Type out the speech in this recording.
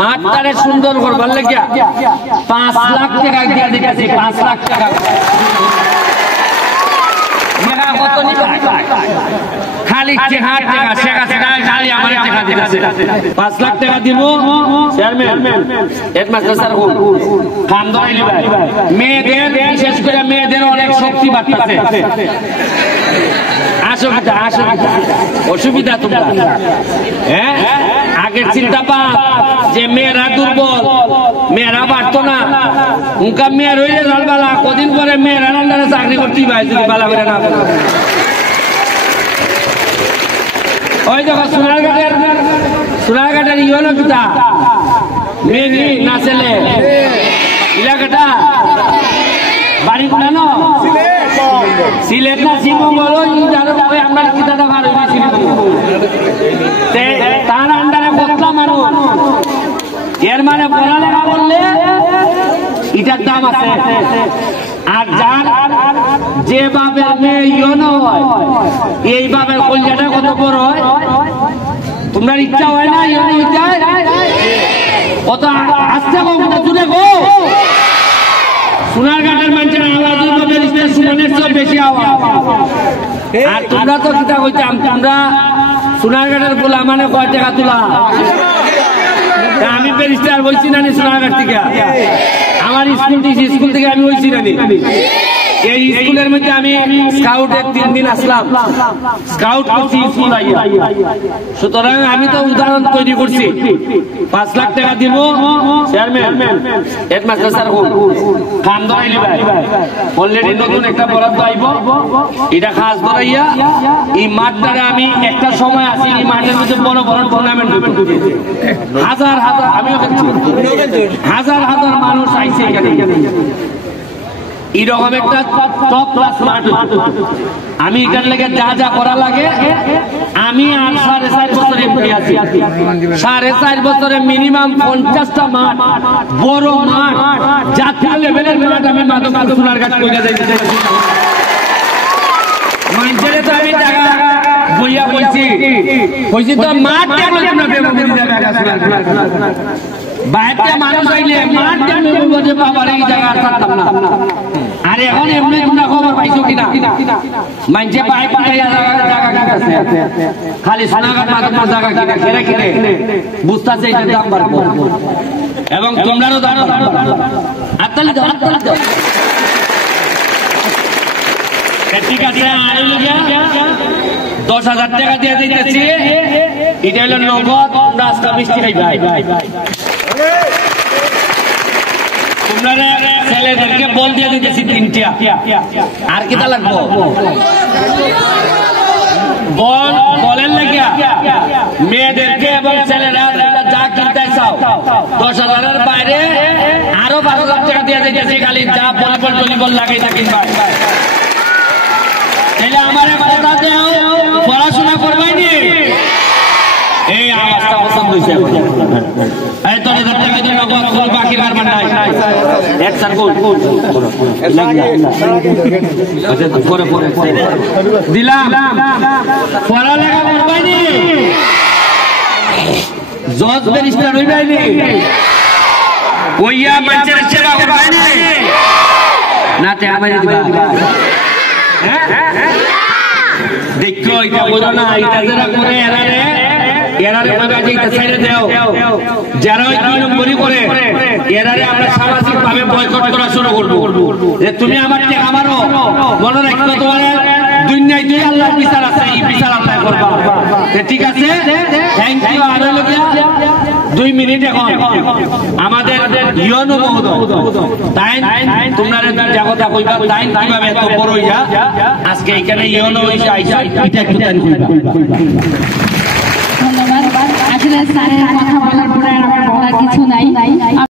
মাঠটারে সুন্দর করবার লাগিয়া 5 লাখ টাকা দিয়া দিতেছি। 5 লাখ টাকা কত নিবা? খালি চেহার টাকা শেখা শেখা খালি আমার টাকা দিতেছে। 5 লাখ টাকা দিব চেয়ারম্যান হেডমাস্টার স্যার খান ধরাইলি ভাই। মেয়েদের বিশেষ করে মেয়েদের অনেক শক্তি বাড়তেছে। অসুবিধা তোমরা হ্যাঁ আগের চিন্তা পাপ যে মেয়েরা দুর্বল, মেয়েরা পারতো না। উনকা মেয়ের হইলে লালবালা কদিন পরে মেয়েরা রান্নারে চাকরি করতেই পারে যদি বালা করে না বলে। ওই দেখো সোনারঘাটের ইয়নো পিতা মেয়ে না ছেলে এলাকাটা বাড়ি কোথানো সিলেট না শ্রীমঙ্গল আমরা কিতাটা ভালো তার আন্ডারে কতলা মানুষ। এর মানে পড়ালেখা করলে এটার দাম আছে। আর যার যেভাবে মেয়ে ইয়নো হয় এইভাবে কলজাটা কত বড় হয়। তোমরা ইচ্ছা হয় না ইয়নো ইচ্ছা কত আসতে জুড়ে গো। সোনারঘাটের মানুষের আওয়াজ সুনানের সব বেশি আওয়াজ। আর তোমরা তো কিতা কইতাম তোমরা সোনারঘাটের পোলা মানে কয় টাকা তোলা। আমি ব্যারিস্টার হইছি না সোনারঘাট থেকে। আমার স্কুল থেকে আমি হইছি না। এই স্কুলের মধ্যে আমি স্কাউটের 3 দিন আসলাম, স্কাউট করছি স্কুল আইয়া। সুতরাং আমি তো উদাহরণ তৈরি করছি। 5 লাখ টাকা দিব চেয়ারম্যান হেডমাস্টার স্যার খান ধরাইলি ভাই। অলরেডি নতুন একটা বরাদ্দ আইব, এটা খাস ধরাইয়া এই মাঠটারে আমি একটা সময় আছি এই মাঠের মধ্যে বড় বড় টুর্নামেন্ট হাজার হাজার আমিও হাজার হাজার মানুষ আইছে এখানে। এরকম একটা টপ ক্লাস মাঠ আমি এটার লেগে যা যা করা লাগে আমি আর 4.5 বছর এমপি আছি। 4.5 বছরে মিনিমাম 50টা মাঠ বড় মাঠ জাতীয় লেভেলের মাঠ আমি মাধবপুর সোনারঘাট করে যাইতে চাই। মানুষের তো আমি জায়গা বইয়া বলছি তো মাঠ কেন তোমরা বেবুদি জায়গা বাইরে মানুষ আইলে মাঠ কেন বেবুদি বাবার এই জায়গা থাকতাম না। আর এখন এমনি তোমরা খবর পাইছো কিনা মানুষে পায় পায় জায়গা কিনতেছে খালি সোনারঘাট মাধবপুর জায়গা কিনা কিনে বুঝতেছে এটার দাম বাড়বো এবং তোমরাও দাম আত্মালি দাও ঠিক আছে। আর 10,000 টাকা দিয়ে দিতেছি। এটা হলো নগদ। তোমরা আজকে মিষ্টি খাই ভাই তোমরা ছেলেদেরকে বল দিয়ে দিতেছি 3টা। আর কিটা লাগবো বলেন লাগিয়া মেয়েদেরকে এবং ছেলেরা যা কিনতে চাও 10,000-এর বাইরে আরো 12,000 টাকা দিয়ে দিতেছি। খালি যা বল লাগাই থাকি ভাই। তাহলে আমার কথা দেও পড়াশোনা করবাইনি। এই আওয়াজটা পছন্দ হয়েছে। এই 10,000 টাকা দিয়ে নগদ ফুল বাকি কারবার নাই। এক স্যার পরে দিলাম পড়ালেখা করবাইনি। জজ ব্যারিস্টার হইবাইনি। ওইয়া মানুষের সেবা করবাইনি না তে আমার দেখো এটা বোঝো না। এটা যারা করে এরারে বাবা যেটা ছেড়ে দাও। যারা ওই 2 নম্বরই করে এরারে আমরা সামাজিক ভাবে বয়কট করা শুরু করব। যে তুমি আমার টাকা মারো মনে রাখো তোমার দুনিয়ায় দুই আল্লাহর বিচার আছে, এই বিচার আল্লাহ করবা। ঠিক আছে থ্যাংক ইউ। আর হলো 2 মিনিট এখন আমাদের ইয়নো মহোদয় তাই তোমরা যা কথা কইবা তাই কিভাবে এত বড় হইয়া আজকে এখানে ইয়নো হইছে আইসা এটা একটু তাই কইবা। ধন্যবাদ। আসলে স্যারের কথা বলার পরে আমার বলার কিছু নাই।